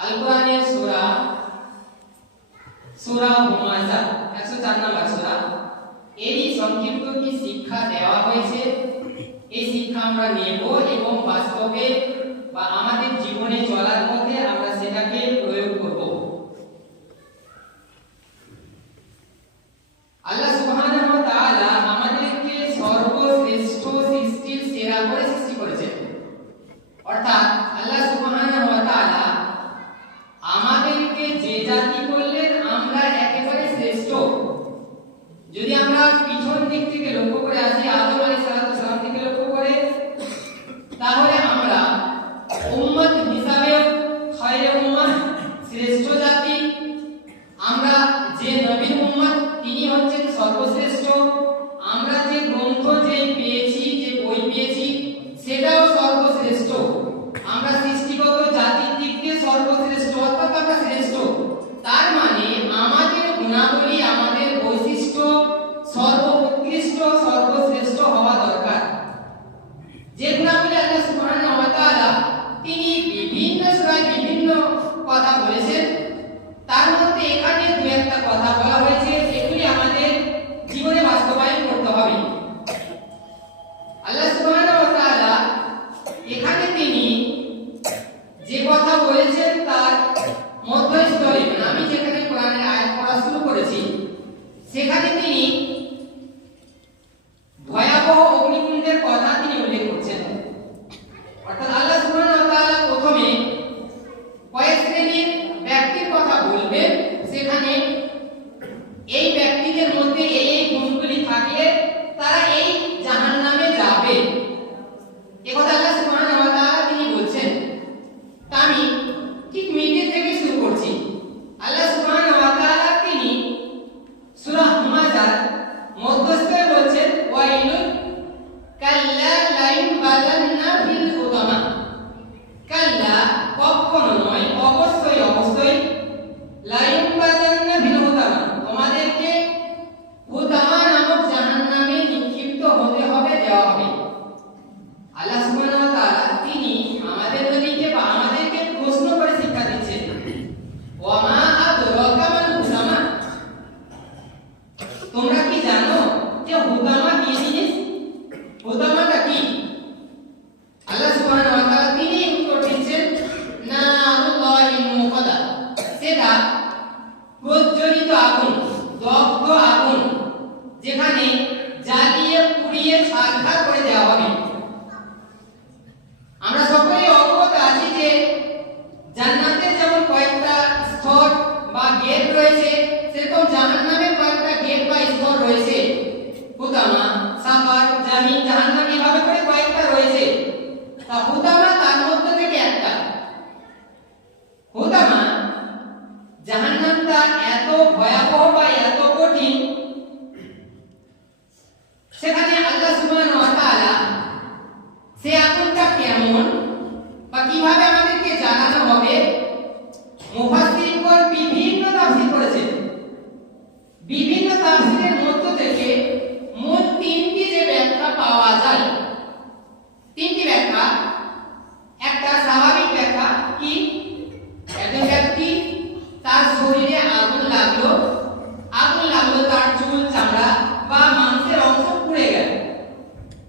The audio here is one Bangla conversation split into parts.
আল কোরআনের সূরা সূরা হুমাযা 104 নম্বর সূরা এরই সংক্ষিপ্ত কি শিক্ষা দেওয়া হয়েছে। এই শিক্ষা আমরা নেব এবং বাস্তবে বা আমাদের জীবনে চলার পথে আমরা সেটাকে প্রয়োগ করব। আল্লাহ সুবহানাহু ওয়া তাআলা আমাদেরকে সর্বশ্রেষ্ঠ সৃষ্টির সেরা করে সৃষ্টি করেছেন। অর্থাৎ আল্লাহ সুবহানাহু ওয়া তাআলা আমাদেরকে যে জাতি করলেন আমরা একেবারে শ্রেষ্ঠ। যদি আমরা পিছন দিক থেকে লক্ষ্য করে আসি, আদম আলাইহিস সালাম থেকে লক্ষ্য করে, তাহলে আমরা উম্মত হিসাবে খায়রে উম্মাহ শ্রেষ্ঠ জাতি। আমরা যে নবীর উম্মত তিনি হচ্ছেন সর্বশ্রেষ্ঠ। আমরা যে গ্রন্থ যে পেয়েছি, যে বই পেয়েছি সেটাও সর্বশ্রেষ্ঠ। আমরা সৃষ্টিগত জাতির দিক দিয়ে সর্বশ্রেষ্ঠ, অর্থাৎ আমরা শ্রেষ্ঠ। তার মানে আমাদের গুণাবলী, আমাদের বৈশিষ্ট্য সর্বোৎকৃষ্ট সর্বশ্রেষ্ঠ হওয়া দরকার। যে গুণাবলী আল্লাহ সুবহানাহু ওয়া তাআলা তিনি বিভিন্ন সূরায় বিভিন্ন কথা বলেছেন, তার মধ্যে এখানে দু একটা কথা বলা হয়েছে, এগুলি আমাদের জীবনে বাস্তবায়ন করতে হবে। আল্লাহ সুবহানাহু ওয়া তাআলা এখানে তিনি যে কথা বলেছেন তার মধ্যস্থলে, আমি যেখানে কোরআনের আয়াত পড়া শুরু করেছি সেখানে তিনি ভয়াবহ অগ্নিকুণ্ডের কথা তিনি উল্লেখ করছেন। অর্থাৎ আল্লাহ সুবহানাহু ওয়া তাআলা প্রথমে কয়েক শ্রেণীর ব্যক্তির কথা বলবেন, সেখানে এই ব্যক্তিদের মধ্যে এই গুণগুলি থাকলে তারা এই জাহান্নামে যাবে, একথা আল্লাহ সুবহানাহু ওয়া তাআলা তিনি বলছেন। তা আমি ঠিক মিডিল থেকে শুরু করছি। আল্লাহ সুবহানাহু ওয়া তাআলা তিনি সূরা হুমাযার মধ্যস্থে বলছেন ওয়াইলুন কাল্লা লাইনবাদান্না ফিল হুতামা। কাল্লা কখনো নয়, অবশ্যই অবশ্যই, লাইনবাদান্না ফিল হুতামা তোমাদেরকে হুতামা নামক জাহান্নামে নিক্ষিপ্ত হতে হবে, দেওয়া হবে। আল্লাহ সুবহানাহু ওয়া তাআলা তিনি আমাদের নবীকে বা আমাদেরকে প্রশ্ন করে শিক্ষা দিচ্ছেন, ওয়া মা আদরাকা মাল হুতামা, তোমরা কি জানো যে হুতামা কি জিনিস? হুতামাটা কি? আল্লাহ সুবহানাহু ওয়া তাআলা তিনি উত্তর দিচ্ছেন, নারুল্লাহিল মুকাদ্দা, সেটা প্রজ্বলিত আগুন, দগ্ধ আগুন, যেখানে জ্বালিয়ে পুড়িয়ে ছারখার করে দেওয়া হবে। আমরা সকলেই অবগত আছি যে জান্নাতের যেমন কয়েকটা স্তর বা গেট রয়েছে, সেরকম জাহান্নামের কয়েকটা গেট বা স্তর রয়েছে। হুতামা, সাকার, জাহিম, জাহান্নাম এভাবে করে কয়েকটা রয়েছে। তা হুতামা তার মধ্যে থেকে একটা। হুতামা জাহান্নামটা এত ভয়াবহ বা এত কঠিন, সেখানে আল্লাহ সুবহানাহু ওয়া তাআলা সে আগুনটা কেমন বা কিভাবে আমাদেরকে জানানো হবে, মুফাসসিরগণ বিভিন্ন তাফসীর করেছেন। বিভিন্ন তাফসীরের মধ্য থেকে মোট তিনটি যে ব্যাখ্যা পাওয়া যায়, তিনটি ব্যাখ্যা। একটা স্বাভাবিক ব্যাখ্যা কি, একজন ব্যক্তি তার শরীরে আগুন লাগলো তার চুল, চামড়া বা মাংসের অংশ পুড়ে গেল,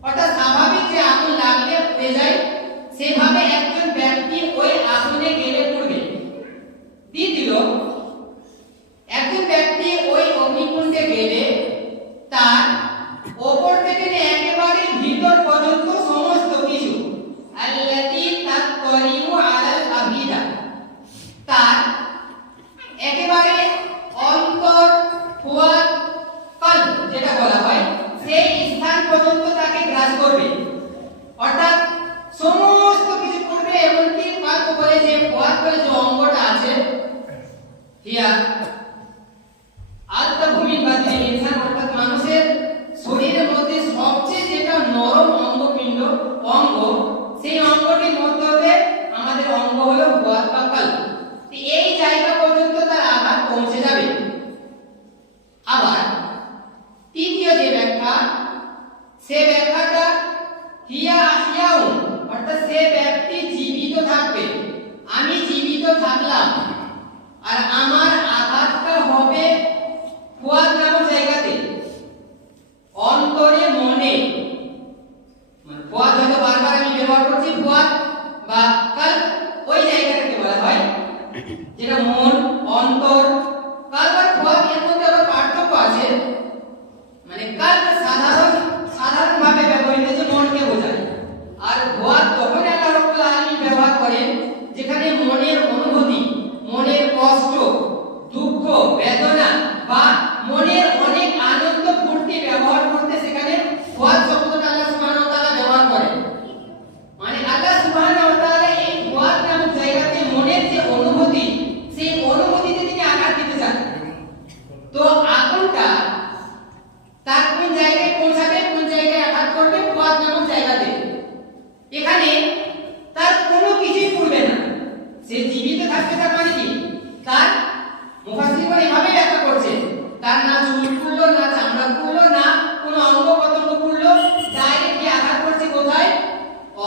অর্থাৎ স্বাভাবিক যে আগুন লাগলে পুড়ে যায় সেভাবে একজন ব্যক্তি ওই আগুনে গেলে পুড়বে। দ্বিতীয়, একজন ব্যক্তি ওই অগ্নিকুণ্ডে গেলে তার ওপর থেকে একেবারে ভিতর পর্যন্ত সমস্ত কিছু আল্লাতী তাতরিউ আলাল আফিদা, তার একেবারে অন্তর, ফুয়াদ, কলব যেটা বলা হয়, সেই স্থান পর্যন্ত তাকে গ্রাস করবে। অর্থাৎ সমস্ত কিছু করবে, এমনকি কলব বলে যে ফুয়াদ বলে যে অঙ্গটা আছে, হিয়া আত্মভূমি বাতিল ইনসান, অর্থাৎ মানুষের শরীরের মধ্যে সবচেয়ে যেটা নরম অঙ্গপিণ্ড অঙ্গ, সেই অঙ্গটির মধ্যে আমাদের অঙ্গ হলো ফুয়াদ বা কলব। এই জায়গা পর্যন্ত তার আঘাত পৌঁছে যাবে। আবার তৃতীয় যে ব্যাখ্যা, সে ব্যাখ্যাটা হিয়া আহিয়াউন, অর্থাৎ সে ব্যক্তি জীবিত থাকবে। আমি জীবিত থাকলাম আর আমার আঘাতটা হবে ফুয়াদ নামক জায়গাতে, অন্তরে মনে, মানে ফুয়াদ হয়তো বারবার আমি ব্যবহার করছি, ফুয়াদ বা কাল, ওই জায়গাটাকে বলা হয় যেটা মন, অন্তর। কাল আর ফুয়াদ এর মধ্যে আবার পার্থক্য আছে, মানে কাল সাধারণভাবে ব্যবহৃত যে মনকে বোঝায়, আর ফুয়াদ তখন আল্লাহ রাব্বুল আলামিন ব্যবহার করেন যেখানে মনের অনুভূতি, মনের কষ্ট, দুঃখ, বেদনা বা মনের অনেক আনন্দ ফুর্তি ব্যবহার করতে সেখানে ফুয়াদ শব্দটা আল্লাহ সুবহানাহু ওয়া তাআলা ব্যবহার করেন। মানে আল্লাহ সুবহানাহু ওয়া তাআলা এই ফুয়াদ নামক জায়গাতে মনের যে অনুভূতি, সেই অনুভূতিতে তিনি আঘাত দিতে চান। তো আগুনটা তার কোন জায়গায় পৌঁছাবে, কোন জায়গায় আঘাত করবে? ফুয়াদ নামক জায়গাতে। এখানে তার কোনো কিছুই পড়বে না, সে জীবিত থাকবে। তার মানে কি? তার মুফাসসিরগণ এইভাবে ব্যাখ্যা করছে, তার না চুল পুড়লো, না চামড়া পুড়লো, না কোনো অঙ্গ প্রত্যঙ্গ পুড়লো, ডাইরেক্টলি আঘাত করছে কোথায়?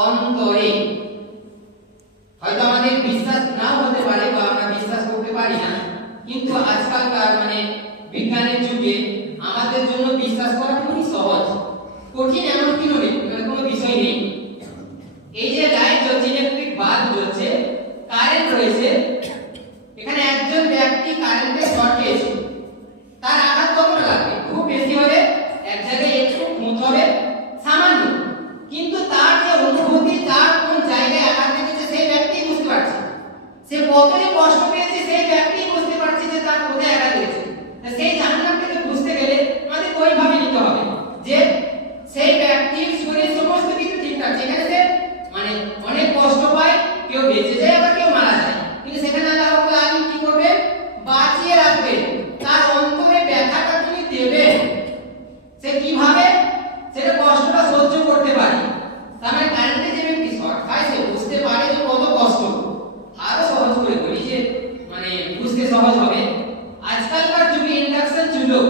অন্তরে। হয়তো আমাদের বিশ্বাস নাও হতে পারে বা আমরা বিশ্বাস করতে পারি না, কিন্তু আজকালকার মানে বিজ্ঞানের যুগে আমাদের জন্য বিশ্বাস করা খুবই সহজ, কঠিন এমন কি নয়, কোনো বিষয় নেই। এই যে লাইট জ্বলছে, ইলেকট্রিক বাল্ব জ্বলছে, কারেন্ট রয়েছে, এখানে একজন ব্যক্তি কারেন্টে শর্ট খেয়েছে, তার আঘাত কতটা লাগবে? খুব বেশি হবে, এক জায়গায় একটু খুঁত হবে, সামান্য, কিন্তু তার যে অনুভূতি, তার কোন জায়গায় আঘাত লেগেছে সেই ব্যক্তি বুঝতে পারছে, সে কতটা কষ্ট পেয়েছে সেই ব্যক্তি বুঝতে পারছে যে তার কোথায় আঘাত লেগেছে। সেই জাহান্নামকে বুঝতে গেলে আমাদের ওইভাবে নিতে হবে যে সেই ব্যক্তির শরীর সমস্ত কিছু ঠিকঠাক, যেখানে সে মানে অনেক কষ্ট পায়, কেউ বেঁচে যায় আবার কেউ মারা যায়, কিন্তু সেখানে আল্লাহ রাব্বুল আলামিন কি করবে? বাঁচিয়ে রাখবে, তার অন্তরে ব্যথাটা তিনি দেবেন। সে কিভাবে সেটা কষ্টটা সহ্য করতে পারে। তার মানে কারেন্টে যে ব্যক্তি শর্ট খায় সে বুঝতে পারে যে কত কষ্ট। আরো সহজ করে বলি যে মানে বুঝতে সহজ হবে, আজকালকার যুগে ইন্ডাকশন চুলো,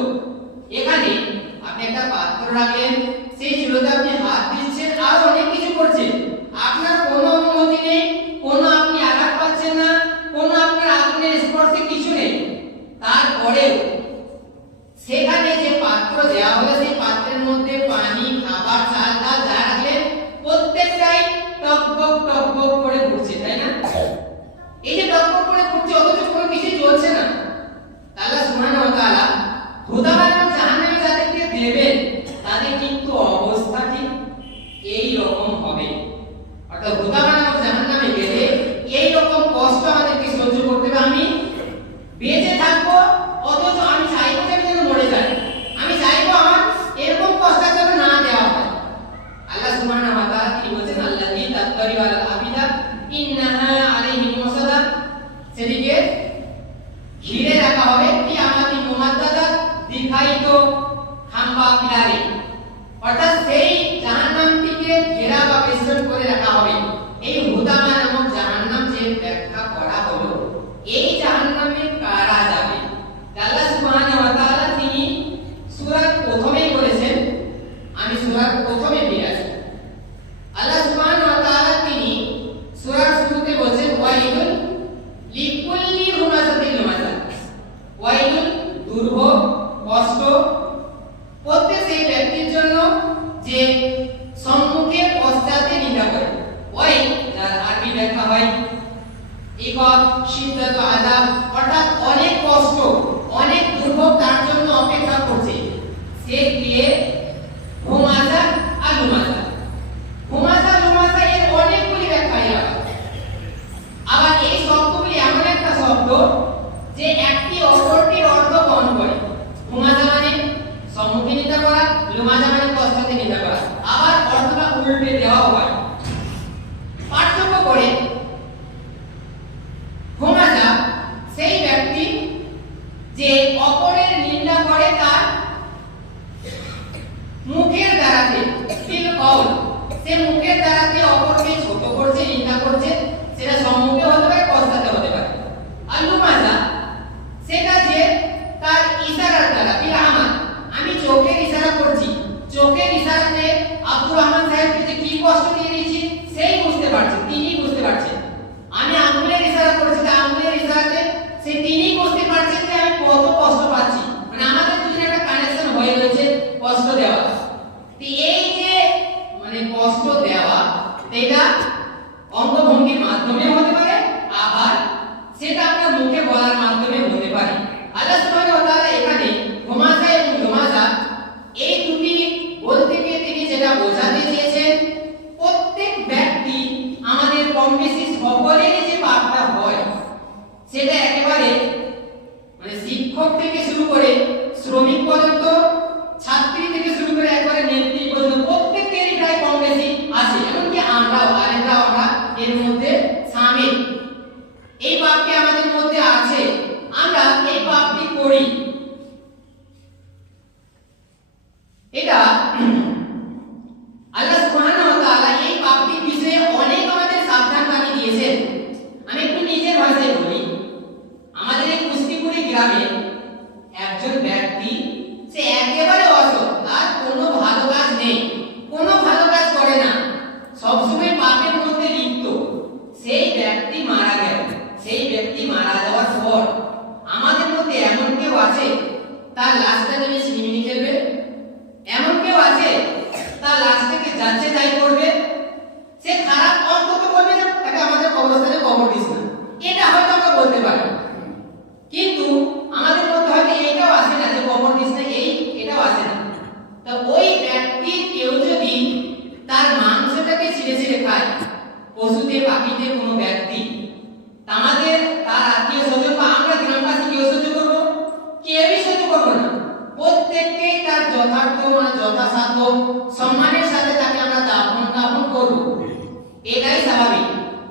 এখানে আপনি একটা পাত্র রাখলেন, সেই চুলোতে আপনি হাত দিচ্ছেন আর অনেক কিছু করছেন, আপনার কোনো অনুমতি নেই, কোনো আপনি আঘাত পাচ্ছেন না, কোনো আপনার আগুনের স্পর্শে কিছু নেই, তারপরেও সেখানে যে পাত্র দেওয়া হলো সেই পাত্রের মধ্যে পানি, খাবার, চাল, ডাল যা রাখলেন প্রত্যেকটাই টকবক টকবক করে ঘুরছে, তাই না? এই যে টকবক করে ঘুরছে অথচ কোনো কিছু চলছে না। আল্লাহ সুবহানাহু ওয়া তাআলা হুদাবান এবং জাহান্নামে যাদেরকে দেবেন তাদের কিন্তু অবস্থা ঠিক এই রকম হবে। অর্থাৎ হুদাবান এবং জাহান্নামে গেলে এই রকম কষ্ট আমাদেরকে সহ্য করতে হবে। আমি বেঁচে থাকবো অথচ আমি চাইবো যে আমি যেন মরে যাই, আমি চাইবো আমার এরকম কষ্ট যেন না দেওয়া হয়। আল্লাহ সুবহানাহু ওয়া তাআলা তিনি বলেছেন আল্লাযী তাত্তারি ওয়াল আবিদা ইন্নাহা আলাইহিম মুসাদা, সেদিকে ঘিরে রাখা হবে কিয়ামতি মুমাদ্দাদা, দিখায়িত খাম্বা পিলারে, অর্থাৎ সেই জাহান্নামটিকে ঘেরা বা বেষ্টন করে রাখা হবে। এই হুদামা নামক জাহান্নাম যে ব্যাখ্যা করা হলো, এই জাহান্নামে কারা যাবে? আল্লাহ সুবহানাহু ওয়া তাআলা তিনি সূরার প্রথমেই বলেছেন, আমি সূরার প্রথমে ফিরে আসি। আল্লাহ সুবহানাহু ওয়া তাআলা তিনি সূরার শুরুতে বলেছেন ওয়াইলুল লিকুল্লি হুমাযাতিন লুমাযা, ওয়াইলুল দুর্ভোগ, কষ্ট প্রত্যেক সেই ব্যক্তির জন্য যে সম্মুখে পশ্চাতে নিন্দা করে। ওয়াইল যার আরবি ব্যাখ্যা হয় ইকাব, শিদ্দাত আযাব, অর্থাৎ অনেক কষ্ট, অনেক দুর্ভোগ তার জন্য অপেক্ষা করছে। সে দিয়ে হুমাযা আর লুমাযা, হুমাযা লুমাযা এর অনেকগুলি ব্যাখ্যা আছে। আবার এই শব্দগুলি এমন একটা শব্দ যে একটি অপরটির অর্থ বহন করে। হুমাযা মানে সম্মুখে নিন্দা করা, লুমাযা মানে পশ্চাতে নিন্দা করা, আবার অর্থটা উল্টে দেওয়া হয়। পার্থক্য করে হুমাযা সেই ব্যক্তি যে অপরের নিন্দা করে তার মুখের দ্বারাতে, বিল কওল, সে মুখের দ্বারাতে অপরকে ছোট করছে, নিন্দা করছে, সেটা সম্মুখে হতে পারে, পশ্চাতে হতে পারে। আর লুমাযা সেটা যে তার ইশারার দ্বারা, বিল আমাল, আমি চোখের ইশারা করছি, চোখের ইশারাতে আব্দুর রহমান সাহেবকে যে কি কষ্ট দিয়ে দিয়েছি সেই বুঝতে পারছেন, তিনি বুঝতে পারছেন। আমি আঙ্গুলের ইশারা করেছি, আঙ্গুলের আমরা মুখে বলার মাধ্যমে বলতে পারি। আল্লাহ সুবহানাহু ওয়া তাআলা এখানে হুমাযা এবং লুমাযা এই দুটি বলতে গিয়ে তিনি যেটা বোঝাতে চেয়েছেন, প্রত্যেক ব্যক্তি আমাদের কম বেশি সকলেরই যে পাপটা হয় সেটা একেবারে মানে শিক্ষক থেকে শুরু করে শ্রমিক পর্যন্ত, ছাত্রী থেকে শুরু করে একবারে নেত্রী পর্যন্ত প্রত্যেকেরই প্রায় কম বেশি আছে। এমনকি আমরাও আমরা এর মধ্যে শামিল। এই পাপটি আমাদের মধ্যে আছে, আমরা এই পাপটি করি। এটা আল্লাহ সুবহানাহু ওয়া তাআলা এই পাপটির বিষয়ে অনেক আমাদের সাবধান বাণী দিয়েছেন। আমি একটু নিজের ভাষায় বলি। আমাদের এই কুস্তিপুরি গ্রামে একজন ব্যক্তি, সে একেবারে অসৎ, আর কোনো ভালো কাজ নেই, কোনো ভালো কাজ করে না, সবসময় পাপের মধ্যে লিপ্ত। সেই ব্যক্তি মারা গেল। সেই ব্যক্তি মারা যাওয়ার পর আমাদের মধ্যে এমন কেউ আছে তার লাশটা নিয়ে সিনেমিনি খেলবে? এমন কেউ আছে তার লাশটাকে যাচ্ছে তাই করবে? সে খারাপ অন্তত বলবে না তাকে আমাদের কবরস্থানে কবর দিস না, এটা হয়তো আমরা বলতে পারি। কিন্তু আমাদের মধ্যে হয়তো এইটাও আসে না যে কবর দিস না, এটাও আসে না। তো ওই ব্যক্তি কেউ যদি তার মাংসটাকে ছিঁড়ে ছিঁড়ে খায়, পশুতে পাখিতে কোনো ব্যক্তি, আমাদের তার আত্মীয় স্বজন বা আমরা গ্রামবাসী কেউ সহ্য করবো? কেউই সহ্য করবো না। প্রত্যেককেই তার যথার্থ মানে যথাসাধ্য সম্মানের সাথে তাকে আমরা দাফন করব, এটাই স্বাভাবিক।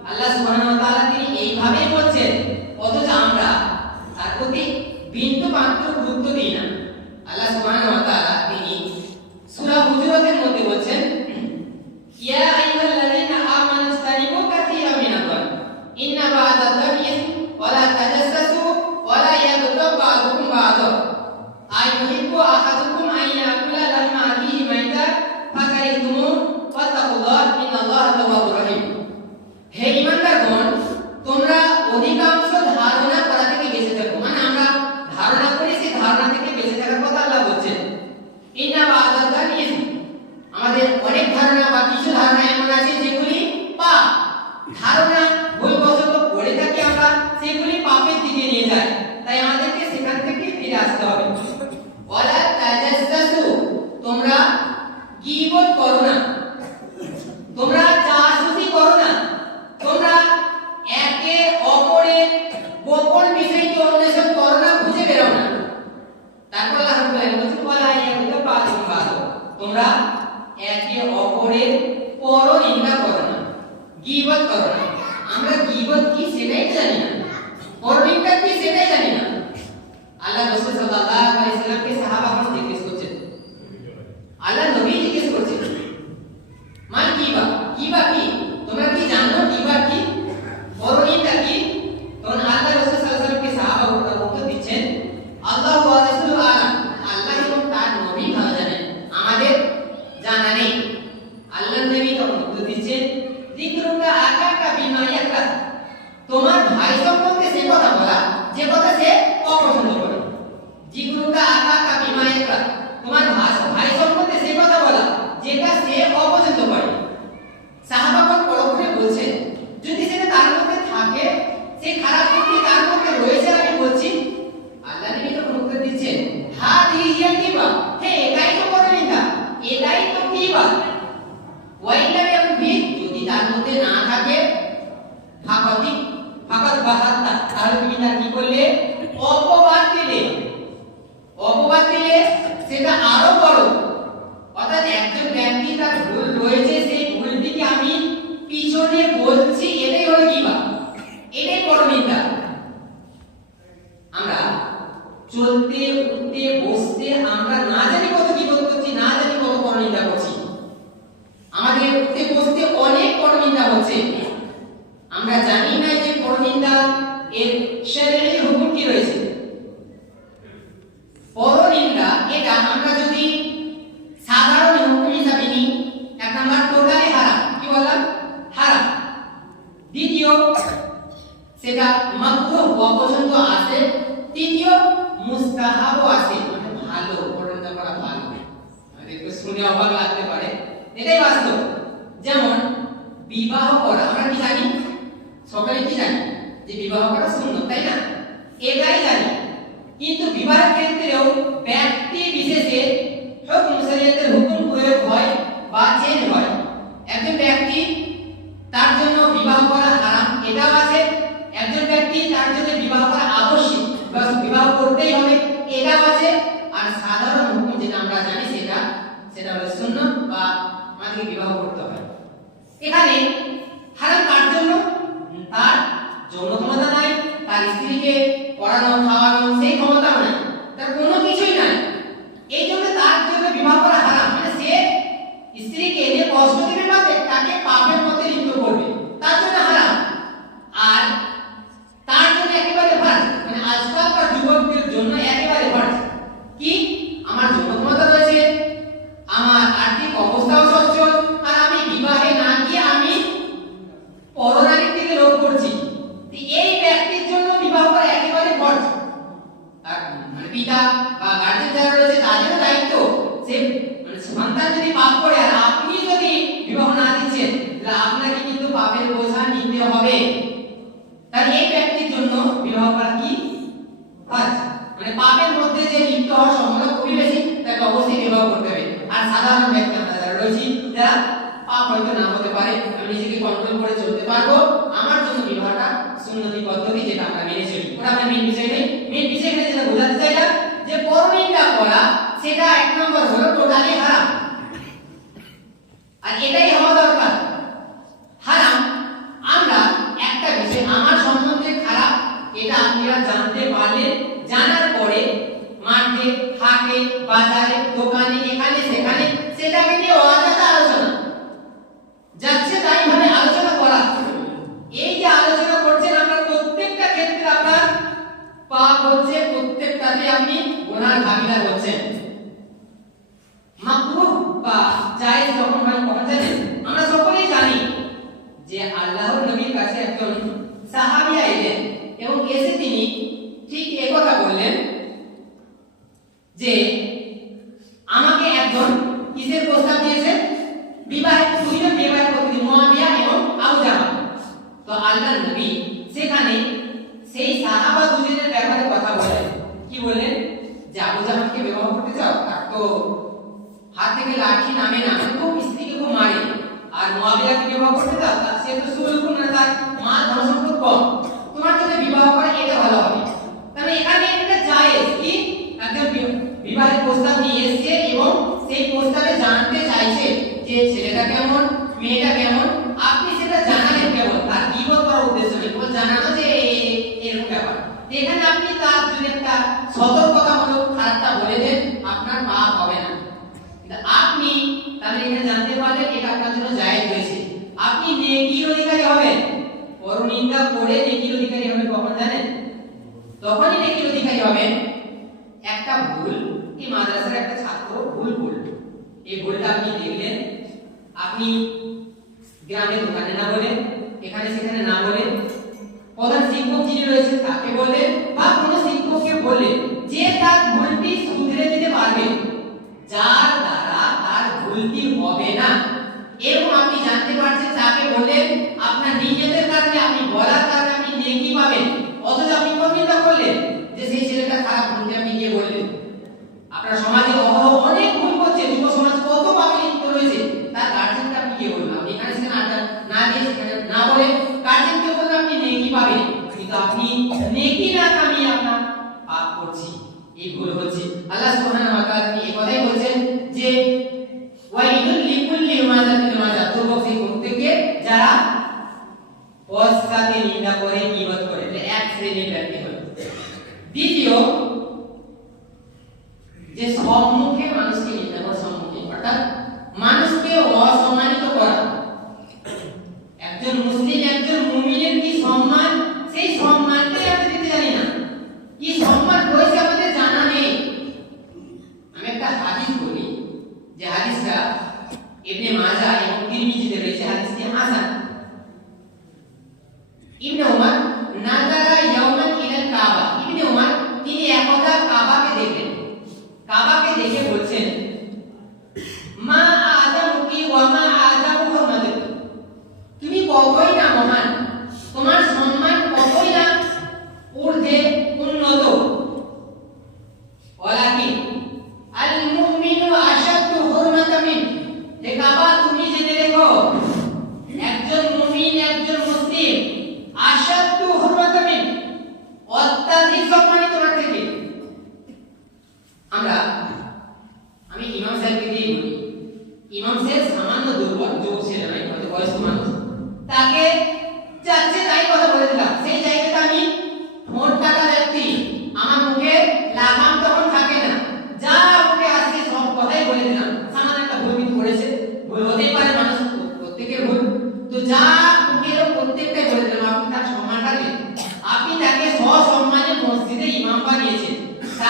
আল্লাহ সুবহানাহু ওয়া তাআলা তিনি এইভাবেই বলছেন, অথচ আমরা তার প্রতি বিন্দু মাত্র গুরুত্ব দিই না। আল্লাহ সুবহানাহু ওয়া তাআলা তিনি সূরা হুজুরাতের মধ্যে বলছেন, ইয়া আইয়ুহাল্লাযীনা আমানু ইসতানিবু কাসীরাম মিনাল-যান্নি ইন্না বা'দাল-যান্নি ইসম ওয়া লা তাজাসসাসু ওয়া লা ইয়াগতাব বা'দুকুম বা'দান আইয়ুহিব্বু আহাদুকুম আন ইয়াকুলা লাহমা আখিহি মাইতান ফাকারিহতুমু ওয়াত্তাকুল্লাহ ইন্নাল্লাহা তাওয়াবুর রহিম। হে ঈমানদারগণ, তোমরা অধিকাংশ ধারণা করা থেকে বেঁচে থাকো। মানে আমরা ধারণা করি, সেই ধারণা থেকে বেঁচে থাকার কথা আল্লাহ বলছেন। ইন্না বা'দাল-যান্নি ইসম, আমাদের অনেক ধারণা বা কিছু ধারণা এমন আছে যেগুলি পাপ। ধারণা ভুলবশত করে থাকি আমরা, সেগুলি পাপের দিকে নিয়ে যায়। তাই আমাদেরকে সেখান থেকে ফিরে আসতে হবে। ওয়ালা তাজাসসু, তোমরা গীবত করো না, তোমরা জাসুসি করো না, তোমরা একে অপরের গোপন বিষয়কে অন্বেষণ করো না, খুঁজে বেরো না। তারপর আল্লাহ রাব্বুল আলামিন বলেছেন, ওয়ালা ইয়াকুতু বা'দুকুম বা'দা, তোমরা একে অপরের পরনিন্দা করো না, গীবত করো না। আমরা গীবত কি সেটাই জানি না, পরনিন্দা কি সেটাই জানি না। আল্লাহ রাসূল সাল্লাল্লাহু আলাইহি সাল্লামকে সাহাবাগণ জিজ্ঞেস করছেন, আল্লাহ নবী জিজ্ঞেস করছেন, মান গীবা, গীবা কি? তোমরা কি জানো গীবা কি, পরনিন্দা কি? তখন আল্লাহ রাসূল সাল্লাল্লাহু আলাইহি সাল্লামকে সাহাবাগণ উত্তর দিচ্ছেন, আল্লাহু ওয়া রাসূলুহু আ'লাম, আল্লাহ এবং তার নবী ভালো জানেন, আমাদের জানা নেই। আল্লাহ নবী তখন উত্তর দিচ্ছেন, যিকরুকা আকাকা বিমা ইয়াকরাহ, তোমার ভাই সম্পর্কে সে কথা বলা যে কথা সে অপছন্দ করে। যিকরুকা আকাকা বিমা ইয়াকরাহ, তোমার ভাই সম্পর্কে সে কথা বলা যেটা সে অপছন্দ করে। সাহাবাগণ পরক্ষণে বলছেন, যদি সেটা তার মধ্যে থাকে, সে খারাপ দিকটি তার মধ্যে রয়েছে আমি বলছি। আল্লাহ নবী তখন উত্তর দিচ্ছেন, হাদিহি হিয়াল গীবা, হে এটাই তো পরনিন্দা, এটাই তো গীবা। ওয়াইলা ইয়াকুফি, যদি তার মধ্যে না থাকে, ফাকাত বাহাত্তা, তাহলে তুমি তার কি করলে? অপবাদ দিলে। অপবাদ দিলে সেটা আরো বড়। অর্থাৎ একজন ব্যক্তি তার ভুল রয়েছে, সেই ভুলটিকে আমি পিছনে বলছি, এটাই হলো গীবা, এটাই পরনিন্দা। আমরা চলতে উঠতে বসতে আমরা না জানি কত গীবত করছি, না জানি কত পরনিন্দা করছি। আমাদের উঠতে বসতে অনেক পরনিন্দা হচ্ছে, আমরা জানি না যে পরনিন্দা এর শরীয়তের হুকুম কি রয়েছে। পরনিন্দা এটা আমরা যদি সাধারণ হুকুম হিসাবে নিই, এক নাম্বার টোটালি হারাম, কি বললাম? হারাম। দ্বিতীয়, সেটা মাকরুহ অপছন্দ আছে। তৃতীয়, মুস্তাহাবও আছে, মানে ভালো, পরনিন্দা করা ভালো। একটু শুনে অবাক লাগতে পারে, এটাই বাস্তব। যেমন বিবাহ করা, আমরা কি জানি? সকালে কি জানি? যে বিবাহ বিবাহ করা সুন্নত, তাই না? এটাই জানি। কিন্তু বিবাহের ক্ষেত্রেও ব্যক্তি বিশেষে হুকুম শরীয়তের হুকুম প্রয়োগ হয় বা চেঞ্জ হয়। একজন ব্যক্তি তার জন্য বিবাহ করা হারাম এটাও আছে, একজন ব্যক্তি তার জন্য বিবাহ করা আবশ্যক বা বিবাহ করতেই হবে এটাও আছে। আর সাধারণ হুকুম যেটা আমরা জানি সেটা হলো সুন্নাহ বা আমাদেরকে বিবাহ করতে হবে। এখানে হারাম কার জন্য? তার যৌন ক্ষমতা নাই, তার স্ত্রীকে পড়ানো খাওয়ানো সেই ক্ষমতাও নাই, তার কোনো কিছুই নাই, এই জন্য তার জন্য বিবাহ করা হারাম। মানে সে স্ত্রীকে এনে কষ্ট দেবে বা তাকে পাপের পথে লিপ্ত করবে, তার জন্য হারাম। আর তার জন্য একেবারে ফার্জ, মানে আজকালকার যুবকদের জন্য একেবারে ফার্জ কি, আমার যৌন ক্ষমতা রয়েছে, আমার আর্থিক অবস্থাও সচ্ছল, আর আমি বিবাহে না গিয়ে আমি পরনারীর থেকে লোভ করছি, এই ব্যক্তির জন্য বিবাহ করা একেবারে ফরজ। আর মানে পিতা বা গার্জেন যারা রয়েছে তাদেরও দায়িত্ব, সে মানে সন্তান যদি পাপ করে আর আপনি যদি বিবাহ না দিচ্ছেন তাহলে আপনাকে কিন্তু পাপের বোঝা নিতে হবে। তাই এই ব্যক্তির জন্য বিবাহ করা কি ফরজ, মানে পাপের মধ্যে যে লিপ্ত হওয়ার সম্ভাবনা খুবই বেশি, তাকে অবশ্যই বিবাহ করতে হবে। আর সাধারণ ব্যক্তি আমরা যারা রয়েছি যারা পাপ হয়তো না হতে পারে, আমি নিজেকে কন্ট্রোল করে চলতে পারবো, আমার জন্য বিবাহটা সুন্নতি পদ্ধতি যেটা আমরা মেনে চলি। ওটা আমরা মেন বিষয় নেই, মেন বিষয় এখানে যেটা বোঝাতে চাইলাম যে পরনিন্দা করা সেটা এক নম্বর হলো টোটালি হারাম, আর এটাই হওয়া দরকার। হারাম আমরা একটা বিষয় আমার সম্বন্ধে খারাপ এটা আপনারা জানতে পারলে, জানার পরে মাঠে হাটে বাজারে দোকানে এখানে সেখানে সেটাকে নিয়ে অযথা আলোচনা যাচ্ছে তাই ভাবে আলোচনা করা, এই যে আলোচনা করছেন আমরা প্রত্যেকটা ক্ষেত্রে আপনার পাপ হচ্ছে, প্রত্যেকটাতে আপনি গুনার ভাগীদার হচ্ছেন। মাকরুহ বা জায়েজ যখন হয় কখন জানেন? আমরা সকলেই জানি যে আল্লাহর নবীর কাছে একজন সাহাবী এলেন এবং এসে তিনি ঠিক এই কথা বললেন যে আমাকে একজন কিসের প্রস্তাব দিয়েছে? বিবাহের, দুইজন বিবাহের প্রতিনিধি মুয়াবিয়া এবং আবু জাহল। তো আল্লাহর নবী সেখানে সেই সাহাবা দুজনের ব্যাপারে কথা বলেন। কি বললেন? যে আবু জাহলকে বিবাহ করতে চাও, তার তো হাত থেকে লাঠি নামে না, খুব স্ত্রীকে খুব মারে। আর মুয়াবিয়াকে বিবাহ করতে চাও, তার সে তো সুলকুন না, তার মাল ধনসম্পদ কম, তোমার জন্য বিবাহ করা এটা ভালো হবে। তাহলে এখানে এটা জায়েজ কি, একজন বিবাহের প্রস্তাব নিয়ে এসেছে এবং সেই প্রস্তাবে জানতে চাইছে যে ছেলেটা কেমন মেয়েটা কেমন, আপনি সেটা জানালেন কেবল, তার গীবত করার উদ্দেশ্য নেই, কেবল জানানো যে এরকম ব্যাপার। এখানে আপনি তার যদি একটা সতর্কতামূলক খারাপটা বলে দেন আপনার পাপ হবে না, কিন্তু আপনি তাহলে এখানে জানতে পারলেন এটা আপনার জন্য জায়েজ হয়েছে, আপনি নেকির অধিকারী হবেন। পরনিন্দা করে নেকির অধিকারী হবেন কখন জানেন? তখনই নেকির অধিকারী হবেন একটা ভুল, এই মাদ্রাসার একটা ছাত্র ভুল করল, এই ভুলটা আপনি দেখলেন, আপনি গ্রামে দোকানে না বলে, এখানে সেখানে না বলে, প্রধান শিক্ষক যিনি রয়েছে তাকে বললেন বা কোনো শিক্ষককে বললেন যে তার ভুলটি শুধরে দিতে পারবে, যার দ্বারা তার ভুলটি হবে না, এবং আপনি জানতে পারছেন তাকে বললেন, আপনার নিয়তের কারণে আপনি বলার কারণে আপনি নেকি পাবেন, অথচ আপনি পরনিন্দা করলেন যে সেই ছেলেটা খারাপ, ভুলটা আপনি গিয়ে বললেন। আপনার সমাজে অনেক ভুল করছে, যুব সমাজ কত পাপে লিপ্ত রয়েছে, তার গার্জেনকে আপনি গিয়ে বললেন, আপনি এখানে সেখানে না দিয়ে সেখানে না বলে গার্জেনকে বললেন আপনি নেকি পাবেন, কিন্তু আপনি নেকি না কামিয়ে আপনার পাপ করছি, এই ভুল হচ্ছে। আল্লাহ সুবহানাহু ওয়া তাআলা এই কথাই বলেন যে ওয়াইদুল লিকুল্লি হুমাযাতিন লুমাযা, দুর্ভোগ সেই প্রত্যেককে যারা পশ্চাতে নিন্দা করে গীবত করে, এক শ্রেণীর ব্যক্তি হলো। দ্বিতীয় যে সম্মুখে মানুষকে নিন্দা করা, সম্মুখে অর্থাৎ মানুষকে অসম্মানিত করা। একজন মুসলিম একজন মুমিনের কি সম্মান, সেই সম্মানটাই আমরা দিতে জানি না, কি সম্মান রয়েছে আমাদের জানা নেই। আমি একটা হাদিস বলি, যে হাদিসটা ইবনে মাজাহ এবং তিরমিজিতে রয়েছে, হাদিসটি হাসান। ইবনে উমর নাযারা ইয়াওমান ইলাল কাবা, ইবনে উমর তিনি এক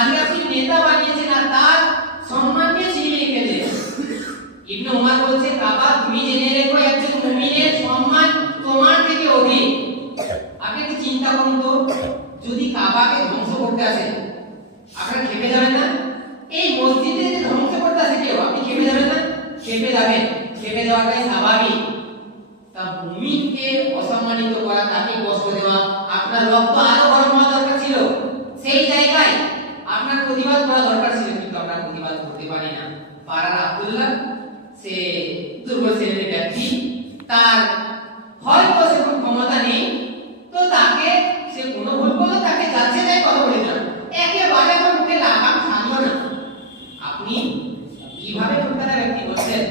তাকে আপনি নেতা বানিয়েছেন আর তার সম্মান নিয়ে ছিনিয়ে খেলেন। ইবনে উমর বলছে, কাবা তুমি জেনে রেখো একজন মুমিনের সম্মান তোমার থেকে অধিক। আপনি একটু চিন্তা করুন তো, যদি কাবাকে ধ্বংস করতে আসে আপনারা খেপে যাবেন না? এই মসজিদে যে ধ্বংস করতে আসে কেউ, আপনি খেপে যাবেন না? খেপে যাবেন, খেপে যাওয়াটাই স্বাভাবিক। তা মুমিনকে অসম্মানিত করা, তাকে কষ্ট দেওয়া, আপনার রক্ত আরো গরম হওয়া দরকার ছিল। সেই জায়গায় আপনার প্রতিবাদ করা দরকার ছিল, কিন্তু আমরা প্রতিবাদ করতে পারি না। পাড়ার আব্দুল্লাহ সে দুর্বল শ্রেণীর ব্যক্তি, তার হয়তো সেরকম ক্ষমতা নেই, তো তাকে সে কোনো ভুল করলে তাকে যাচ্ছে তাই কথা বলে দিলাম, একেবারে আমার মুখে লাগাম থাকলো না। আপনি কিভাবে ছোটখাটো ব্যক্তি বলছেন,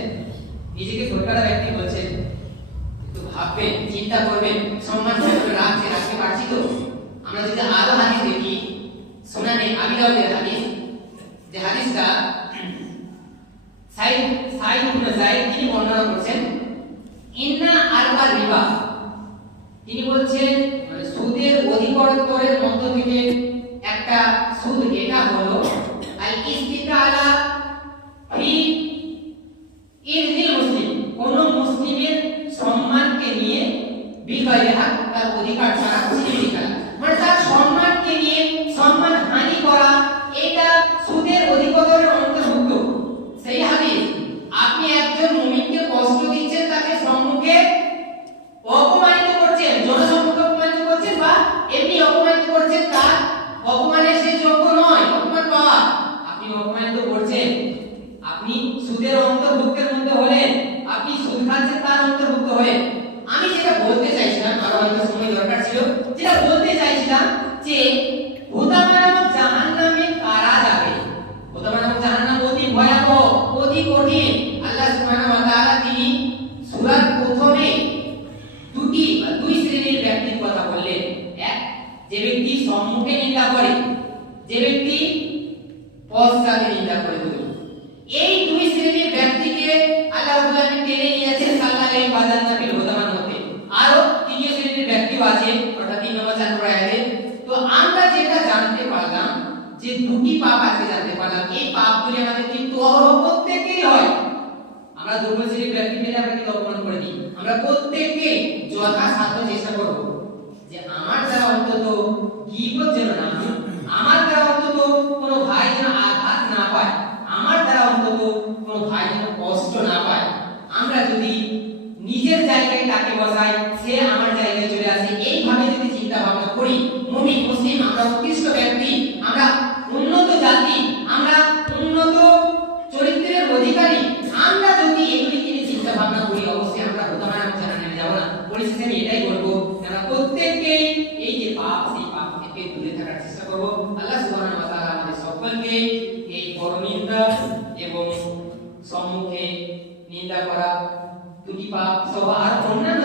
নিজেকে ছোটখাটো ব্যক্তি বলছেন? একটু ভাববেন, চিন্তা করবেন, সম্মান হিসেবে রাখতে পারছি তো? আমরা যদি আরো হাদিস দেখি, সুনানে আবি দাউদের হাদিস, যে হাদিসটা সাইদ ইবনে যায়েদ তিনি বর্ণনা করছেন, ইন্না আরবা রিবা, তিনি বলছেন মানে সুদের অধিকতরের মধ্য থেকে একটা সুদ, এটা হলো আল ইস্তিকালা ফি ইরদিল মুসলিম, কোন মুসলিমের সম্মানকে নিয়ে বিগাইরে হক, তার অধিকার ছাড়া ছিনিয়ে ফেলা, মানে তার সম্মানকে নিয়ে সম্মান হানি করা, এটা সুদের অধিকতরের অন্তর্ভুক্ত। সেই হাদিস, আপনি একজন মুমিনকে কষ্ট দিচ্ছেন, তাকে সম্মুখে অপমানিত করছেন, জনসম্মুখে অপমানিত করছেন, বা এমনি অপমানিত করছেন, তার অপমানের সে যোগ্য নয়, অপমান পাওয়া, আপনি অপমানিত করছেন। আপনি সুদের অন্তর্ভুক্তের মধ্যে হলেন, আপনি সুদ খাচ্ছেন তার অন্তর্ভুক্ত হয়ে। আমি যেটা বলতে চাইছিলাম, আরো হয়তো সময় দরকার ছিল, যেটা বলতে চাইছিলাম যে হুতামা নামক জাহান্নামে কারা যাবে? হুতামা নামক জাহান্নাম অতি ভয়াবহ, অতি কঠিন। আল্লাহ সুবহানাহু ওয়া তাআলা তিনি সূরার প্রথমে দুই শ্রেণীর ব্যক্তির কথা বললেন। এক, যে ব্যক্তি সম্মুখে নিন্দা করে, যে ব্যক্তি পশ্চাতে নিন্দা করে। এই দুই শ্রেণীর ব্যক্তিকে আল্লাহ রাব্বুল আলামিন টেনে নিয়েছেন সাল্লাল্লাহু আলাইহি ওয়াসাল্লামের মধ্যে। আরো তৃতীয় শ্রেণীর ব্যক্তিও আছে, অর্থাৎ 3 নম্বর 4 নম্বর আয়াতে। তো আমরা যেটা জানতে পারলাম যে দুটি পাপ আজকে জানতে পারলাম, এই পাপগুলি আমাদের কিন্তু প্রত্যেকেরই হয়। আমরা দুর্বল শ্রেণীর ব্যক্তি মিলে আমরা কিন্তু অপমান করে দিই। আমরা প্রত্যেককে যথাসাধ্য চেষ্টা করব যে আমার দ্বারা অন্তত গীবত যেন না হয়, আমার দ্বারা অন্তত কোনো ভাই যেন আঘাত না পায়, আমার দ্বারা অন্তত কোনো ভাই যেন কষ্ট না পায়। আমরা যদি নিজের জায়গায় তাকে বসাই, সে আমার জায়গায় চলে আসে, এইভাবে যদি চিন্তা ভাবনা করি, মুমিন মুসলিম আমরা উৎকৃষ্ট ব্যক্তি, আমরা উন্নত জাতি, আমরা উন্নত চরিত্রের অধিকারী, আমরা যদি এগুলিকে নিয়ে চিন্তা ভাবনা করি, অবশ্যই আমরা হুতামা নামক জাহান্নামে যাব না। পরিশেষে আমি এটাই বলবো, আমরা প্রত্যেককেই এই যে পাপ, সেই পাপ থেকে দূরে থাকার চেষ্টা করব। আল্লাহ সুবহানাহু ওয়া তাআলা আমাদের সকলকে এই পরনিন্দা এবং সম্মুখে নিন্দা করা, দুটি পাপ সহ আর অন্যান্য